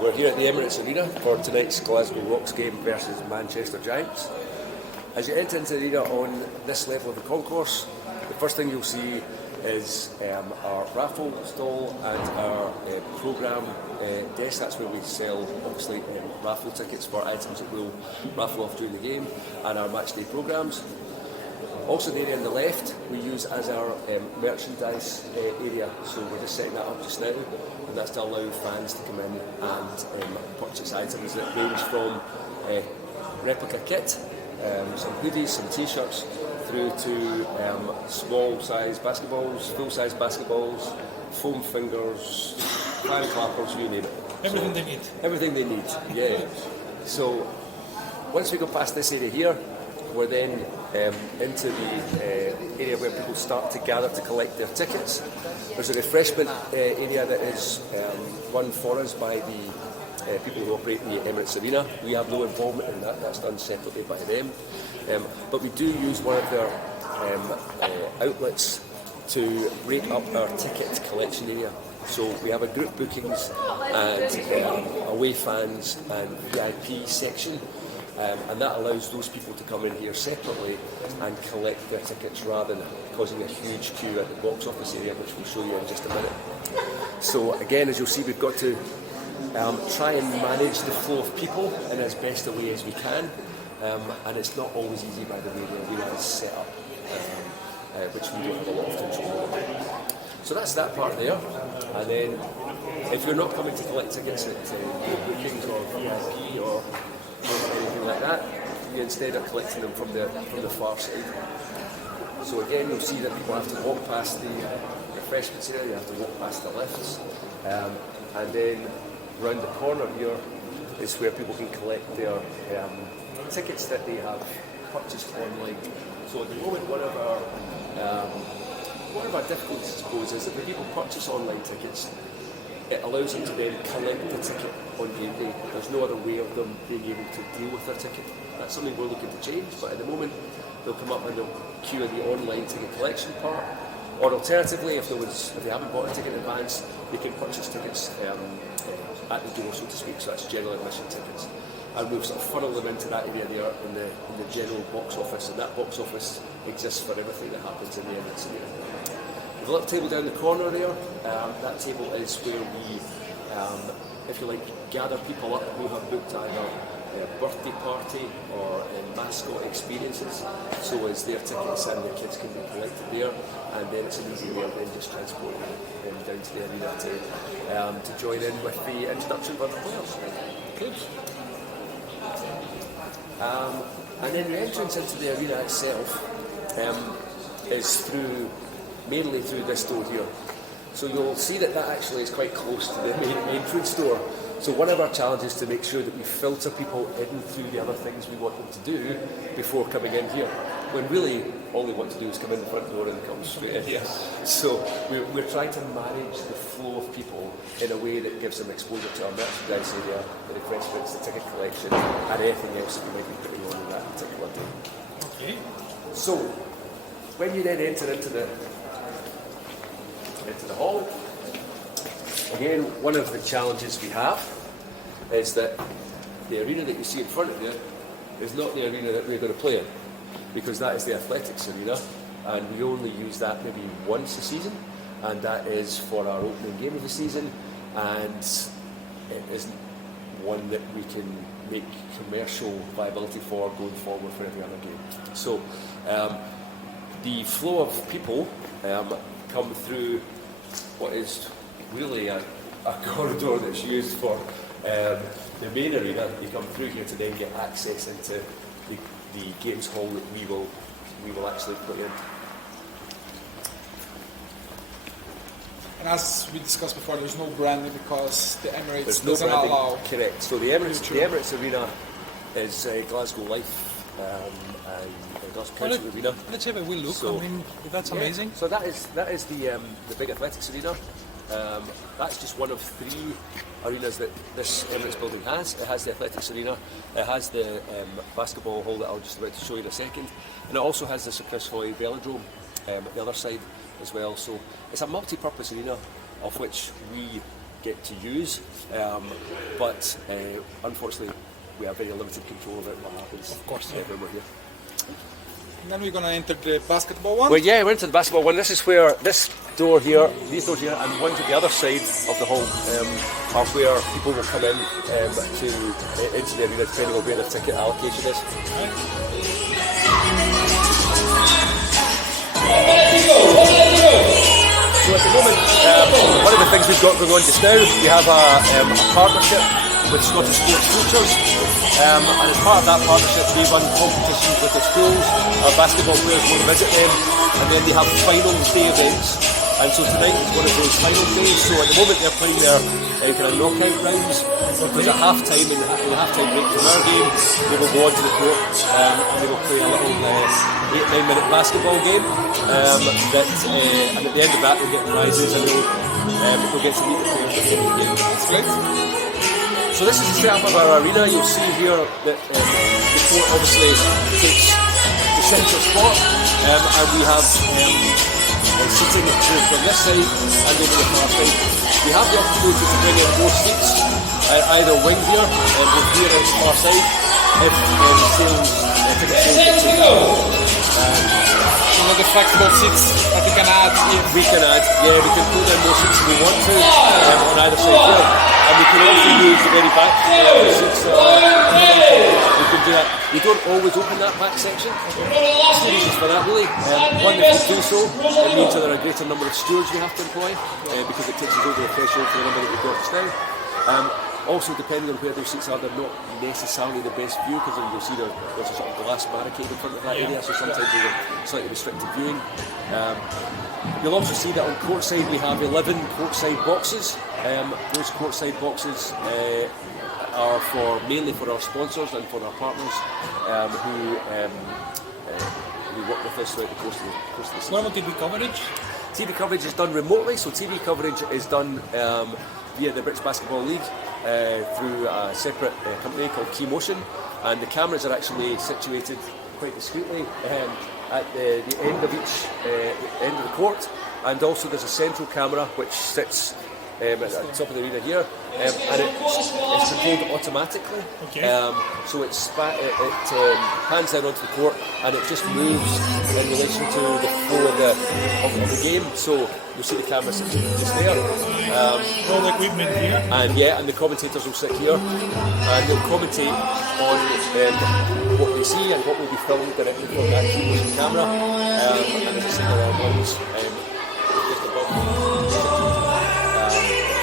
We're here at the Emirates Arena for tonight's Glasgow Rocks game versus Manchester Giants. As you enter into the arena on this level of the concourse, the first thing you'll see is our raffle stall and our programme desk. That's where we sell, obviously, raffle tickets for items that we'll raffle off during the game, and our match day programmes. Also, the area on the left we use as our merchandise area, so we're just setting that up just now, and that's to allow fans to come in and purchase items that range from replica kit, some hoodies, some t-shirts, through to small size basketballs, full size basketballs, foam fingers, fan clappers, you name it. Everything they need. Everything they need, yeah. So once we go past this area here, we're then into the area where people start to gather to collect their tickets. There's a refreshment area that is run for us by the people who operate the Emirates Arena. We have no involvement in that, that's done separately by them. But we do use one of their outlets to break up our ticket collection area. So we have a group bookings and away fans and VIP section. And that allows those people to come in here separately and collect their tickets rather than causing a huge queue at the box office area, which we'll show you in just a minute. So again, as you'll see, we've got to try and manage the flow of people in as best a way as we can, and it's not always easy by the way the arena is set up, which we don't have a lot of control over. So that's that part there, and then if you're not coming to collect tickets at bookings or VIP or anything like that, you instead are collecting them from the far side. So again, you'll see that people have to walk past the refreshments area, you have to walk past the lifts, and then round the corner here is where people can collect their tickets that they have purchased online. So at the moment, one of our difficulties, I suppose, is that when people purchase online tickets, it allows them to then collect the ticket on game day. There's no other way of them being able to deal with their ticket. That's something we're looking to change, but at the moment they'll come up and they'll queue in the online ticket collection part, or alternatively, if they haven't bought a ticket in advance, they can purchase tickets at the door, so to speak. So that's general admission tickets, and we've sort of funneled them into that area there in the general box office, and that box office exists for everything that happens in the Emirates Arena. The little table down the corner there, that table is where we, if you like, gather people up who have booked either a birthday party or mascot experiences. So as their tickets and the kids can be collected there, and then it's an easy way of then just transporting them down to the arena to join in with the introduction of other players. Good. And then the entrance into the arena itself is mainly through this door here. So you'll see that actually is quite close to the main entrance door. So one of our challenges is to make sure that we filter people in through the other things we want them to do before coming in here. When really all they want to do is come in the front door and come straight in here. So we're trying to manage the flow of people in a way that gives them exposure to our merchandise area, the refreshments, the ticket collection, and anything else that we might be putting on in that particular day. Okay. So when you then enter into the hall. Again, one of the challenges we have is that the arena that you see in front of you is not the arena that we're going to play in, because that is the athletics arena, and we only use that maybe once a season, and that is for our opening game of the season, and it isn't one that we can make commercial viability for going forward for every other game. So the flow of people come through what is really a corridor that's used for the main arena. You come through here to then get access into the games hall that we will actually put in. And as we discussed before, there's no branding because the Emirates no doesn't branding, allow. Correct. So the Emirates Arena is Glasgow Life and Glasgow Council Arena. Let's have a wee look. So, I mean, that's amazing. So that is the big athletics arena. That's just one of three arenas that this Emirates building has. It has the athletics arena, it has the basketball hall that I'll just about to show you in a second, and it also has the Sir Chris Hoy velodrome at the other side as well. So it's a multi-purpose arena of which we get to use. But unfortunately, we have very limited control over what happens. Of course, when we're here. And then we're going to enter the basketball one. Well, yeah, we're into the basketball one. This is where this door here, these doors here, and ones at the other side of the hall are where people will come in into the arena, depending on where their ticket allocation is. So at the moment, one of the things we've got going on just now, we have a partnership with Scottish Sports Futures, and as part of that partnership they run competitions with the schools. Our basketball players will visit them, and then they have finals day events, and so tonight is one of those final days. So at the moment they're playing their kind of knockout rounds. There's a half time, in the half time break from our game they will go onto the court and they will play a little 8-9 minute basketball game, and at the end of that they'll get prizes and they'll get to meet the players before the game. That's great. So this is the setup of our arena. You'll see here that the court obviously takes the centre spot, and we have seating from this side and over the far side. We have the opportunity to bring in more seats, either wing here and both here on the far side, if ticket sales get taken out. The flexible seats that we can add here. We can add, yeah, we can put in more seats if we want to on either side here. And we can also use the very back seats. We can do that. We don't always open that back section. There's two reasons for that really. One, if we do so, it means that there are a greater number of stewards we have to employ because it takes us over the threshold for the number that we've got just now. Also, depending on where those seats are, they're not necessarily the best view because you'll see there's a sort of glass barricade in front of that area, so sometimes there's a slightly restricted viewing. You'll also see that on courtside we have 11 courtside boxes. Those courtside boxes are mainly for our sponsors and for our partners who work with us throughout the course of the season. What about TV coverage? TV coverage is done remotely, so TV coverage is done via the British Basketball League through a separate company called Key Motion, and the cameras are actually situated quite discreetly at the end of each end of the court, and also there's a central camera which sits at the top of the arena here, and it's controlled automatically. Okay. So it hands down onto the court and it just moves in relation to the flow of the game. So you'll see the camera sitting just there. All the equipment here. And the commentators will sit here and they'll commentate on what they see and what will be filmed directly from that TV camera. And as I say, there are ones just above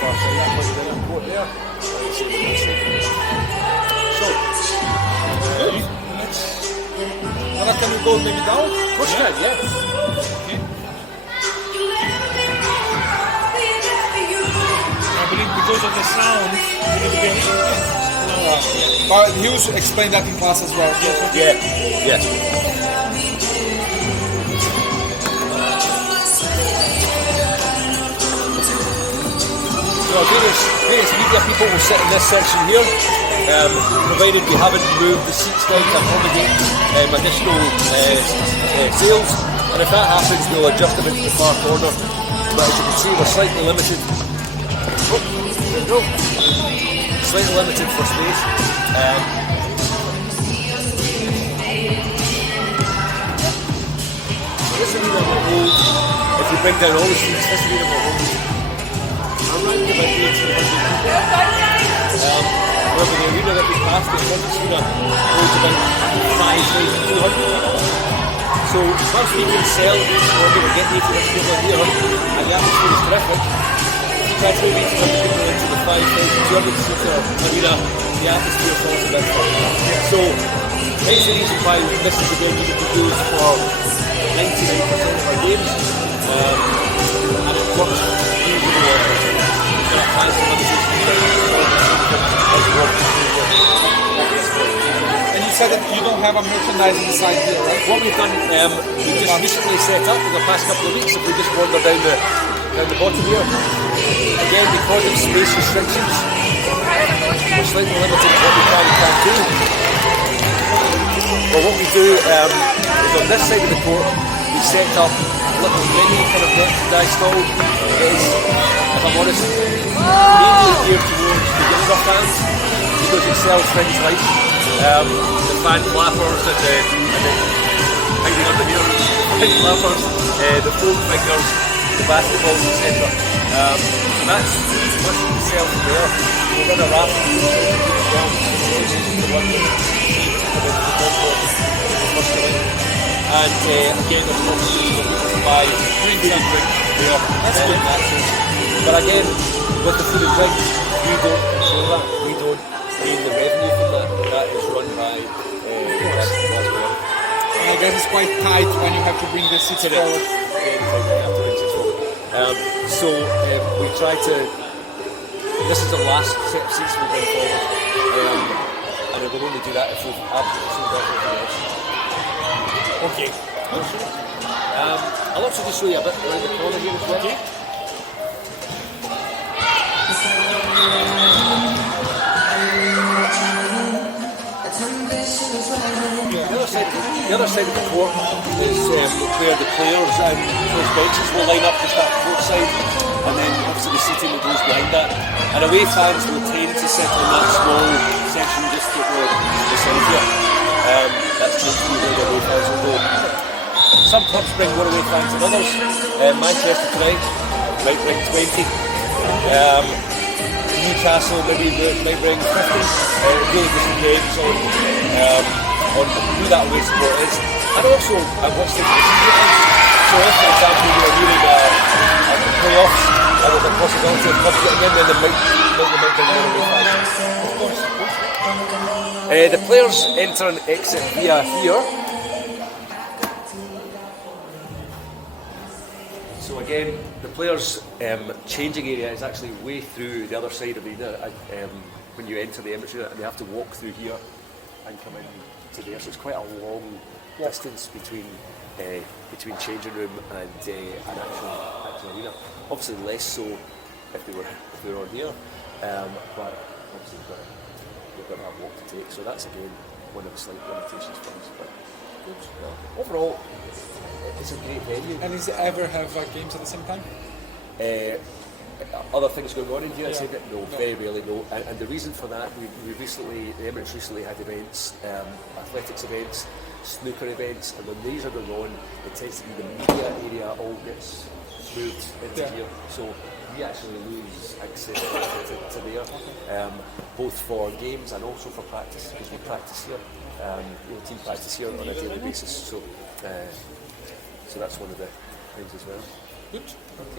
far side that was the court there. So can we go maybe down? Of course you can, yeah. Okay. I believe because of the sound, but he will explain that in class as well. Yeah. So various media people will sit in this section here, provided we haven't moved the seats down to accommodate additional sales. And if that happens, we'll adjust them into the far corner. But as you can see, we're slightly limited. Oh, there we go. Slightly limited for space. So this arena will hold, if we bring down all the seats, this arena will hold around about 1,800 people. However, the arena that we passed, the Olympics arena, holds about 5,200 people. So once we can sell each order or get 1,800 people here, and the atmosphere is terrific, if you try to move 1,800 people into the 5,200 seater arena, the atmosphere falls a bit far. So hence the reason why this is the venue that we use for 99% of our games, and it works really well. And you said that you don't have a merchandising side here, right? What we've done, we've just recently set up in the past couple of weeks. If we just wander down the bottom here, again because of space restrictions, we're slightly limited to what we can do. But what we do is on this side of the court, we we set up a little mini kind of merchandise stall. It's, if I'm honest, mainly geared towards beginner fans because it sells things like the fan flappers and the hiding under here, fan flappers, the foam fingers, the basketballs, etc. So that's what we sell from there. We'll run a raffle as well. And again, there's an opportunity to buy food and drink there. But again, with the food and drink, we don't control that. We don't gain the revenue from that. That is run by Glasgow. And I guess it's quite tight when you have to bring the seats forward. So we try to. This is the last set of seats we bring forward, and we'll only do that if we've absolutely sold everything else. Okay. I'll also just show you a bit around the corner here as well. Okay. The other side of the court is where the players and those benches will line up just at the court side, and then obviously the seating that goes behind that. And away fans will tend to sit in that small section just to the side here. That's usually where the away fans will go. Some clubs bring more away fans than others. Manchester tonight might bring 20. Newcastle maybe might bring 50. It really just depends on who that away support is. And also what's the season is. So if, for example, you're doing the playoffs and there's a possibility of clubs getting in, then they might bring more away fans. Of course. The players enter and exit via here. So again, the players' changing area is actually way through the other side of the arena when you enter the Emirates, and they have to walk through here and come in to there. So it's quite a long distance between changing room and an actual arena. Obviously less so if they were on here, but obviously they've got to have walk to take. So that's again one of the slight limitations for us. But overall, it's a great venue. And does it ever have games at the same time? Other things going on in here? Yeah. No, very rarely, no. And the reason for that, the Emirates recently had events, athletics events, snooker events, and when these are going on, it tends to be the media area all gets moved into here. So we actually lose access to there, both for games and also for practice, because we practice here, team practice here on a daily basis. So that's one of the things as well. Good. Okay.